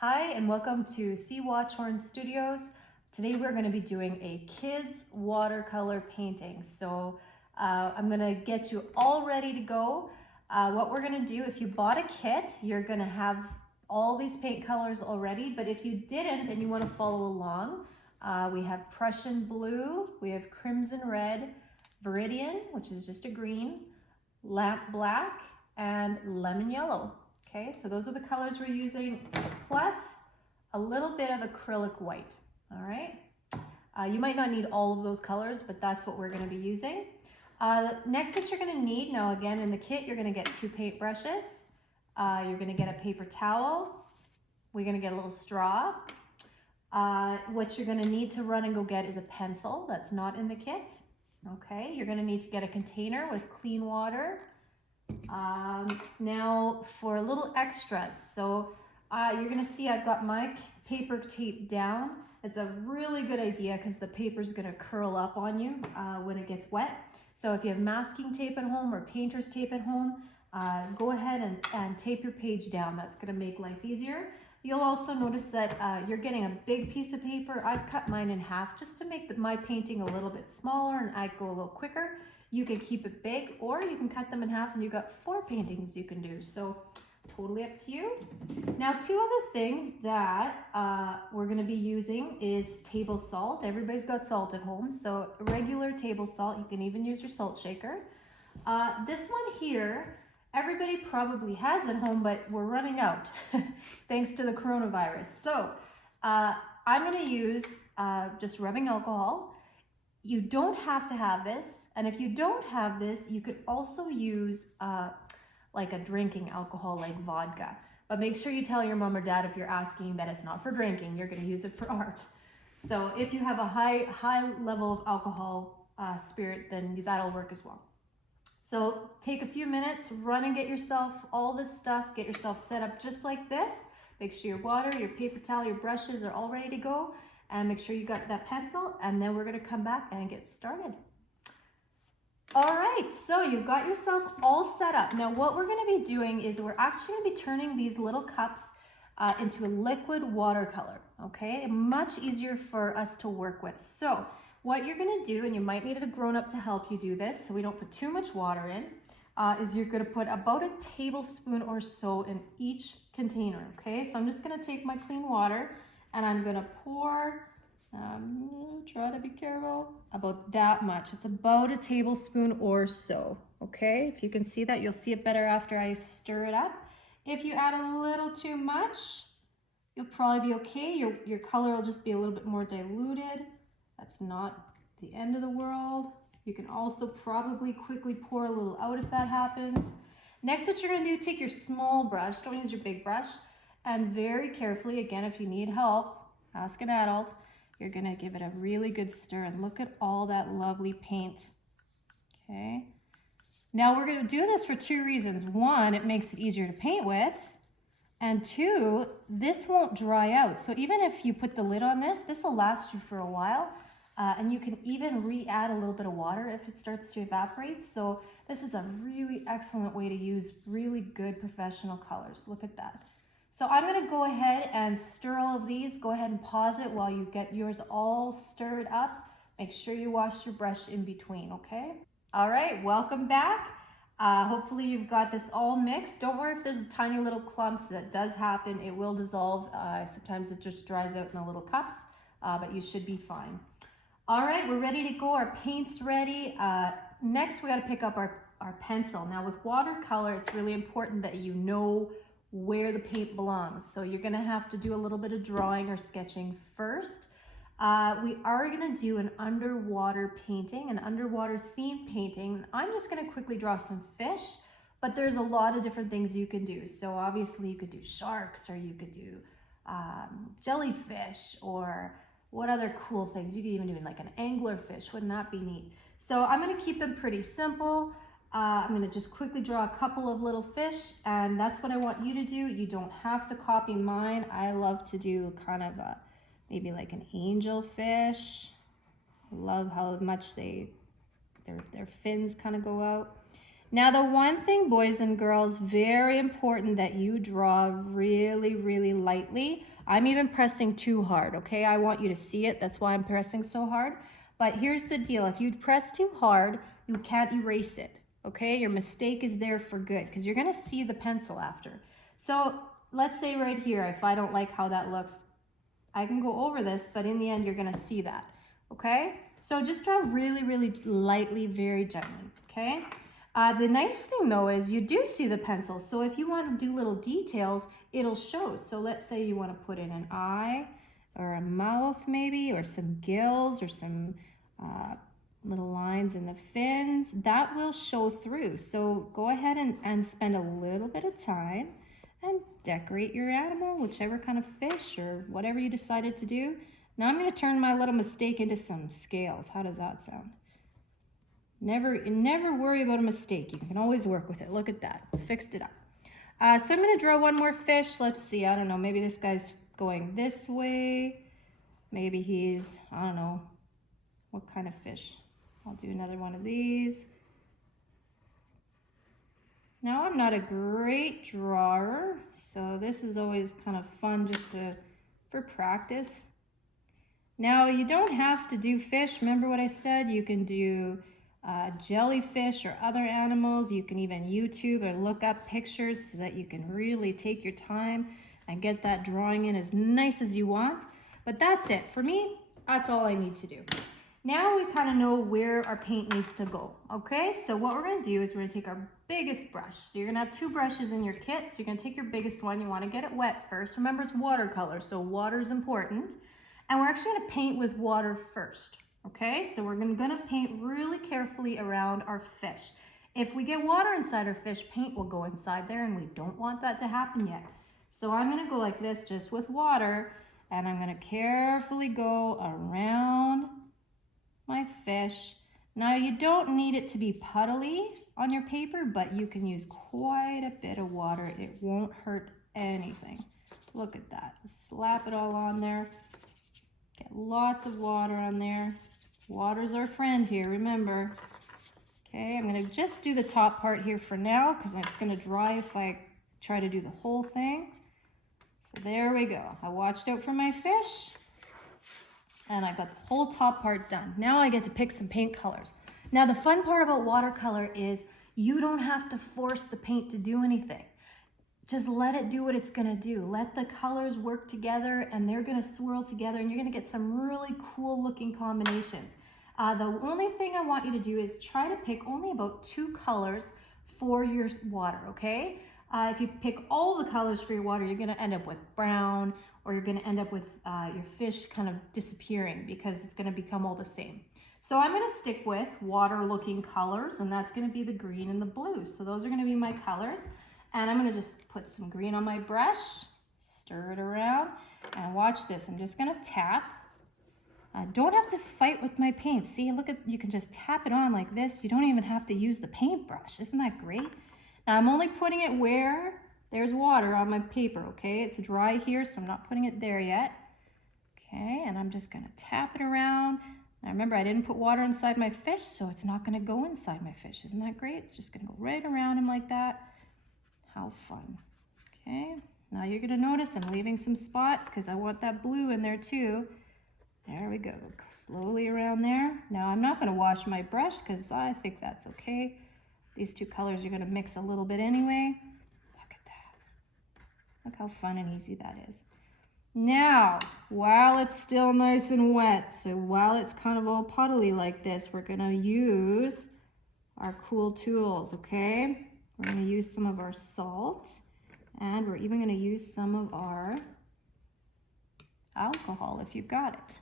Hi and welcome to C. Watchhorn Studios. Today we're going to be doing a kids watercolor painting. So I'm going to get you all ready to go. What we're going to do, if you bought a kit, you're going to have all these paint colors already, but if you didn't and you want to follow along, we have Prussian blue, we have crimson red, viridian, which is just a green, lamp black, and lemon yellow. Okay, so those are the colors we're using, plus a little bit of acrylic white, all right? You might not need all of those colors, but that's what we're gonna be using. Next, what you're gonna need, now again, in the kit, you're gonna get 2 paint brushes. You're gonna get a paper towel. We're gonna get a little straw. What you're gonna need to run and go get is a pencil. That's not in the kit. Okay, you're gonna need to get a container with clean water. Now for a little extras, so you're gonna see I've got my paper taped down. It's a really good idea because the paper is gonna curl up on you when it gets wet. So if you have masking tape at home or painter's tape at home, go ahead and tape your page down. That's gonna make life easier. You'll also notice that you're getting a big piece of paper. I've cut mine in half just to make my painting a little bit smaller and I go a little quicker. You can keep it big or you can cut them in half and you've got 4 paintings you can do. So totally up to you. Now 2 other things that we're gonna be using is table salt. Everybody's got salt at home. So regular table salt, you can even use your salt shaker. This one here, everybody probably has at home, but we're running out thanks to the coronavirus. So I'm gonna use just rubbing alcohol. You don't have to have this, and if you don't have this, you could also use like a drinking alcohol like vodka. But make sure you tell your mom or dad if you're asking that it's not for drinking, you're gonna use it for art. So if you have a high level of alcohol spirit, then that'll work as well. So take a few minutes, run and get yourself all this stuff, get yourself set up just like this. Make sure your water, your paper towel, your brushes are all ready to go. And make sure you got that pencil, and then we're gonna come back and get started. All right, so you've got yourself all set up. Now what we're gonna be doing is we're actually gonna be turning these little cups into a liquid watercolor, okay? Much easier for us to work with. So what you're gonna do, and you might need a grown-up to help you do this so we don't put too much water in, is you're gonna put about a tablespoon or so in each container, okay? So I'm just gonna take my clean water and I'm gonna pour, try to be careful, about that much. It's about a tablespoon or so, okay? If you can see that, you'll see it better after I stir it up. If you add a little too much, you'll probably be okay. Your color will just be a little bit more diluted. That's not the end of the world. You can also probably quickly pour a little out if that happens. Next, what you're gonna do, take your small brush, don't use your big brush, and very carefully, again, if you need help, ask an adult, you're gonna give it a really good stir and look at all that lovely paint, okay? Now we're gonna do this for 2 reasons. 1, it makes it easier to paint with, and 2, this won't dry out. So even if you put the lid on this, this will last you for a while, and you can even re-add a little bit of water if it starts to evaporate. So this is a really excellent way to use really good professional colors. Look at that. So I'm gonna go ahead and stir all of these. Go ahead and pause it while you get yours all stirred up. Make sure you wash your brush in between, okay? All right, welcome back. Hopefully you've got this all mixed. Don't worry if there's tiny little clumps. That does happen. It will dissolve. Sometimes it just dries out in the little cups, but you should be fine. All right, we're ready to go. Our paint's ready. Next, we gotta pick up our pencil. Now with watercolor, it's really important that you know where the paint belongs. So you're gonna have to do a little bit of drawing or sketching first. We are gonna do an underwater painting, an underwater theme painting. I'm just gonna quickly draw some fish, but there's a lot of different things you can do. So obviously you could do sharks, or you could do jellyfish, or what other cool things? You could even do like an anglerfish. Wouldn't that be neat? So I'm gonna keep them pretty simple. I'm gonna just quickly draw a couple of little fish, and that's what I want you to do. You don't have to copy mine. I love to do kind of maybe like an angel fish. Love how much their fins kind of go out. Now the one thing, boys and girls, very important that you draw really, really lightly. I'm even pressing too hard, okay? I want you to see it, that's why I'm pressing so hard. But here's the deal, if you press too hard, you can't erase it, okay? Your mistake is there for good because you're gonna see the pencil after. So let's say right here, if I don't like how that looks, I can go over this, but in the end, you're gonna see that, okay? So just draw really, really lightly, very gently, okay? The nice thing though is you do see the pencil. So if you want to do little details, it'll show. So let's say you want to put in an eye or a mouth maybe, or some gills or some little lines in the fins. That will show through. So go ahead and spend a little bit of time and decorate your animal, whichever kind of fish or whatever you decided to do. Now I'm going to turn my little mistake into some scales. How does that sound? Never worry about a mistake. You can always work with it. Look at that. Fixed it up. So I'm going to draw one more fish. Let's see. I don't know. Maybe this guy's going this way. Maybe he's, I don't know, what kind of fish. I'll do another one of these. Now, I'm not a great drawer, so this is always kind of fun just for practice. Now, you don't have to do fish. Remember what I said? You can do jellyfish or other animals. You can even YouTube or look up pictures so that you can really take your time and get that drawing in as nice as you want. But that's it. For me, that's all I need to do. Now we kind of know where our paint needs to go, okay? So what we're going to do is we're going to take our biggest brush. So you're going to have 2 brushes in your kit. So you're going to take your biggest one. You want to get it wet first. Remember, it's watercolor, so water is important. And we're actually going to paint with water first. Okay, so we're going to paint really carefully around our fish. If we get water inside our fish, paint will go inside there, and we don't want that to happen yet. So I'm going to go like this just with water, and I'm going to carefully go around my fish. Now you don't need it to be puddly on your paper, but you can use quite a bit of water. It won't hurt anything. Look at that. Slap it all on there. Get lots of water on there. Water's our friend here, remember. Okay, I'm going to just do the top part here for now because it's going to dry if I try to do the whole thing. So there we go. I watched out for my fish and I got the whole top part done. Now I get to pick some paint colors. Now the fun part about watercolor is you don't have to force the paint to do anything. Just let it do what it's gonna do. Let the colors work together and they're gonna swirl together and you're gonna get some really cool looking combinations. The only thing I want you to do is try to pick only about 2 colors for your water, okay? If you pick all the colors for your water, you're gonna end up with brown, or you're gonna end up with your fish kind of disappearing because it's gonna become all the same. So I'm gonna stick with water looking colors, and that's gonna be the green and the blue. So those are gonna be my colors. And I'm gonna just put some green on my brush, stir it around, and watch this. I'm just gonna tap. I don't have to fight with my paint. See, look at, you can just tap it on like this. You don't even have to use the paintbrush. Isn't that great? Now I'm only putting it where there's water on my paper, okay? It's dry here, so I'm not putting it there yet. Okay, and I'm just gonna tap it around. Now remember, I didn't put water inside my fish, so it's not gonna go inside my fish. Isn't that great? It's just gonna go right around him like that. How fun. Okay, now you're gonna notice I'm leaving some spots because I want that blue in there too. There we go, slowly around there. Now I'm not gonna wash my brush because I think that's okay. These 2 colors are gonna mix a little bit anyway. Look at that. Look how fun and easy that is. Now, while it's still nice and wet, so while it's kind of all puddly like this, we're gonna use our cool tools, okay? We're going to use some of our salt, and we're even going to use some of our alcohol if you've got it.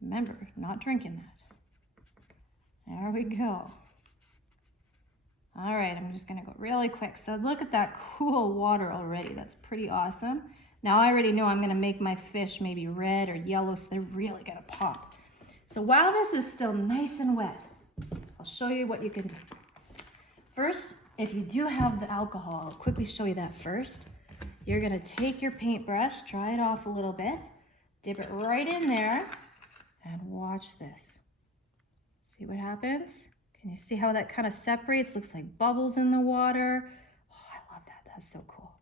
Remember, not drinking that. There we go. All right, I'm just going to go really quick. So look at that cool water already. That's pretty awesome. Now I already know I'm going to make my fish maybe red or yellow, so they're really going to pop. So while this is still nice and wet, I'll show you what you can do. First, if you do have the alcohol, I'll quickly show you that first. You're gonna take your paintbrush, dry it off a little bit, dip it right in there, and watch this. See what happens? Can you see how that kind of separates? Looks like bubbles in the water. Oh, I love that. That's so cool.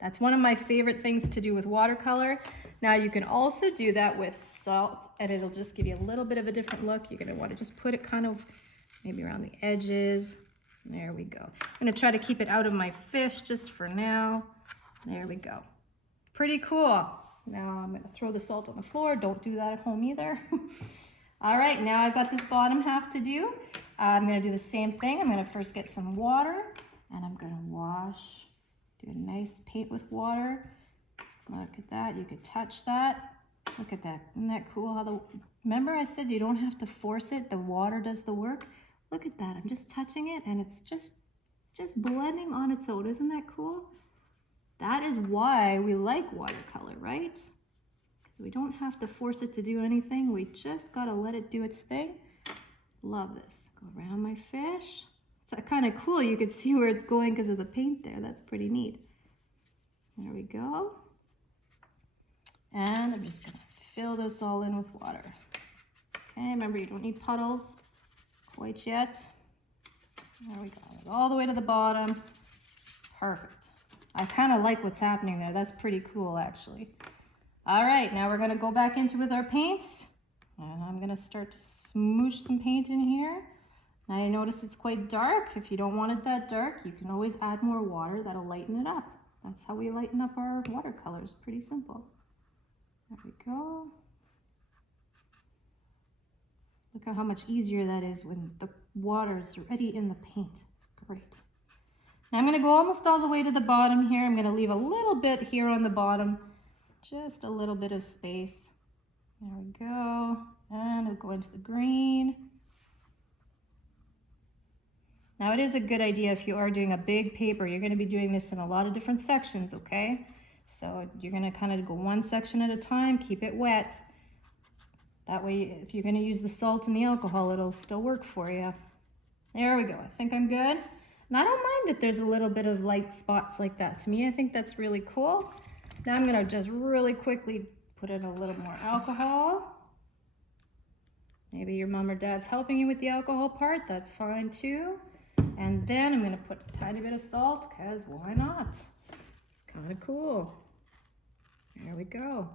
That's one of my favorite things to do with watercolor. Now you can also do that with salt and it'll just give you a little bit of a different look. You're gonna want to just put it kind of maybe around the edges. There we go. I'm gonna try to keep it out of my fish just for now. There we go. Pretty cool. Now I'm gonna throw the salt on the floor. Don't do that at home either. All right, now I've got this bottom half to do. I'm gonna do the same thing. I'm gonna first get some water and I'm gonna wash. Do a nice paint with water. Look at that, you could touch that. Look at that, isn't that cool? How remember I said you don't have to force it, the water does the work. Look at that, I'm just touching it and it's just blending on its own. Isn't that cool? That is why we like watercolor, right? Because we don't have to force it to do anything. We just gotta let it do its thing. Love this. Go around my fish. It's kind of cool. You can see where it's going because of the paint there. That's pretty neat. There we go. And I'm just gonna fill this all in with water. Okay, remember you don't need puddles quite yet. There we go, all the way to the bottom. Perfect. I kind of like what's happening there. That's pretty cool actually. All right, now we're gonna go back into with our paints. And I'm gonna start to smoosh some paint in here. Now you notice it's quite dark. If you don't want it that dark, you can always add more water. That'll lighten it up. That's how we lighten up our watercolors. Pretty simple. There we go. Look at how much easier that is when the water is already in the paint. It's great. Now I'm gonna go almost all the way to the bottom here. I'm gonna leave a little bit here on the bottom, just a little bit of space. There we go. And I'll go into the green. Now it is a good idea if you are doing a big paper, you're gonna be doing this in a lot of different sections, okay? So you're gonna kind of go one section at a time, keep it wet. That way, if you're gonna use the salt and the alcohol, it'll still work for you. There we go, I think I'm good. And I don't mind that there's a little bit of light spots like that. To me, I think that's really cool. Now I'm gonna just really quickly put in a little more alcohol. Maybe your mom or dad's helping you with the alcohol part, that's fine too. And then I'm gonna put a tiny bit of salt, because why not? It's kind of cool. There we go.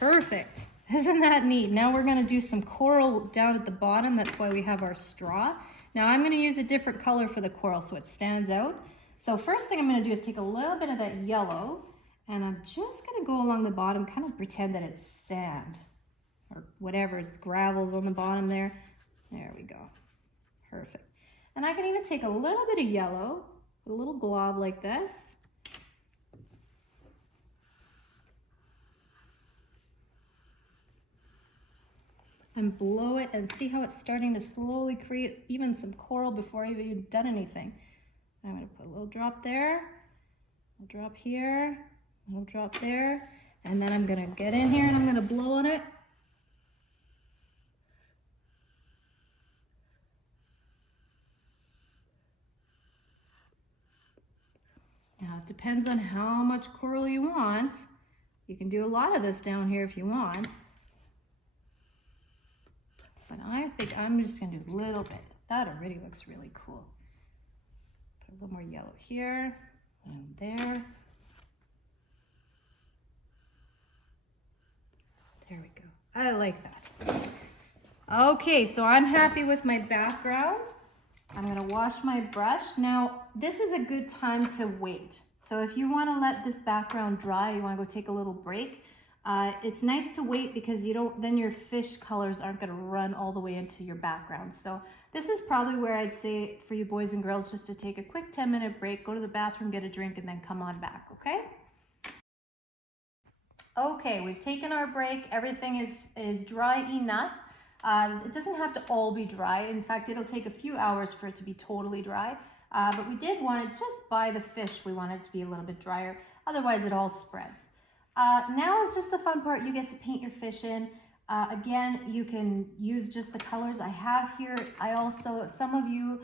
Perfect. Isn't that neat? Now we're gonna do some coral down at the bottom. That's why we have our straw. Now I'm gonna use a different color for the coral so it stands out. So first thing I'm gonna do is take a little bit of that yellow and I'm just gonna go along the bottom, kind of pretend that it's sand or whatever is gravels on the bottom there. There we go. Perfect. And I can even take a little bit of yellow, a little glob like this. And blow it and see how it's starting to slowly create even some coral before I've even done anything. I'm gonna put a little drop there, a little drop here, a little drop there, and then I'm gonna get in here and I'm gonna blow on it. Now it depends on how much coral you want. You can do a lot of this down here if you want. But I think I'm just gonna do a little bit. That already looks really cool. Put a little more yellow here and there. There we go. I like that. Okay, so I'm happy with my background. I'm gonna wash my brush. Now, this is a good time to wait. So if you wanna let this background dry, you wanna go take a little break, it's nice to wait because then your fish colors aren't gonna run all the way into your background. So this is probably where I'd say for you boys and girls just to take a quick 10-minute break, go to the bathroom, get a drink, and then come on back, okay? Okay, we've taken our break. Everything is dry enough. It doesn't have to all be dry. In fact, it'll take a few hours for it to be totally dry. But we did want it just by the fish. We want it to be a little bit drier. Otherwise, it all spreads. Now is just the fun part. You get to paint your fish in. Again, you can use just the colors I have here. Some of you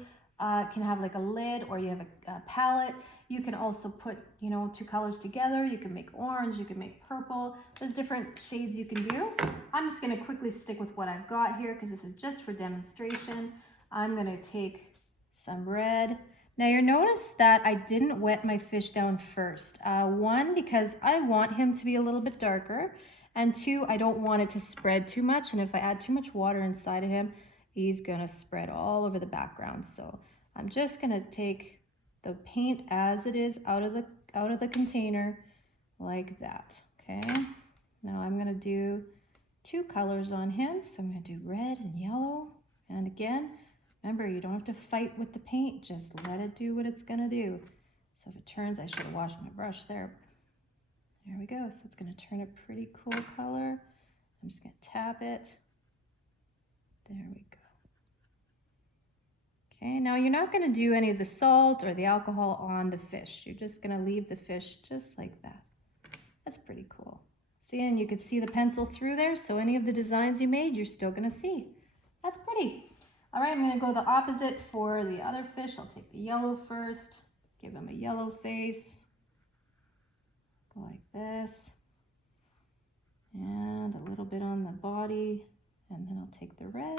can have like a lid, or you have a palette. You can also put, you know, two colors together. You can make orange, you can make purple. There's different shades you can do. I'm just gonna quickly stick with what I've got here because this is just for demonstration. I'm gonna take some red. Now you'll notice that I didn't wet my fish down first. One, because I want him to be a little bit darker, and two, I don't want it to spread too much, and if I add too much water inside of him, he's gonna spread all over the background. So I'm just gonna take the paint as it is out of the container like that. Okay, now I'm gonna do two colors on him. So I'm gonna do red and yellow, and again, remember, you don't have to fight with the paint, just let it do what it's gonna do. So if it turns, I should have washed my brush there. There we go. So it's gonna turn a pretty cool color. I'm just gonna tap it. There we go. Okay, now you're not gonna do any of the salt or the alcohol on the fish. You're just gonna leave the fish just like that. That's pretty cool. See, and you could see the pencil through there, so any of the designs you made, you're still gonna see. That's pretty. All right, I'm gonna go the opposite for the other fish. I'll take the yellow first, give him a yellow face. Go like this. And a little bit on the body, and then I'll take the red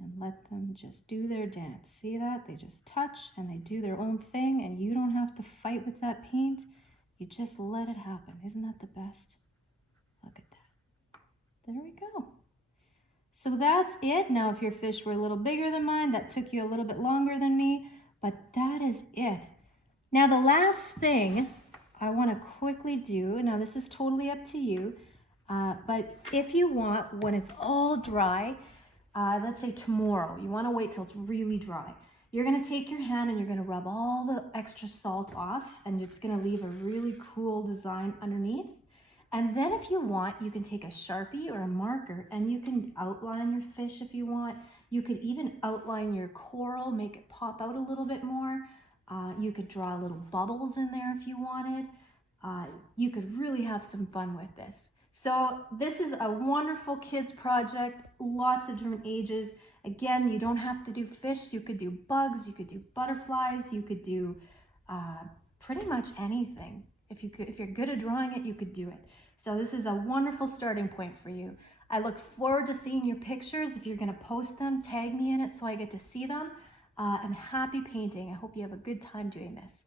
and let them just do their dance. See that? They just touch and they do their own thing, and you don't have to fight with that paint. You just let it happen. Isn't that the best? Look at that. There we go. So that's it. Now, if your fish were a little bigger than mine, that took you a little bit longer than me, but that is it. Now, the last thing I want to quickly do, now this is totally up to you, but if you want, when it's all dry, let's say tomorrow, you want to wait till it's really dry. You're going to take your hand and you're going to rub all the extra salt off, and it's going to leave a really cool design underneath. And then if you want, you can take a Sharpie or a marker and you can outline your fish if you want. You could even outline your coral, make it pop out a little bit more. You could draw little bubbles in there if you wanted. You could really have some fun with this. So this is a wonderful kids project, lots of different ages. Again, you don't have to do fish. You could do bugs, you could do butterflies, you could do pretty much anything. If you're good at drawing it, you could do it. So this is a wonderful starting point for you. I look forward to seeing your pictures. If you're gonna post them, tag me in it so I get to see them. And happy painting. I hope you have a good time doing this.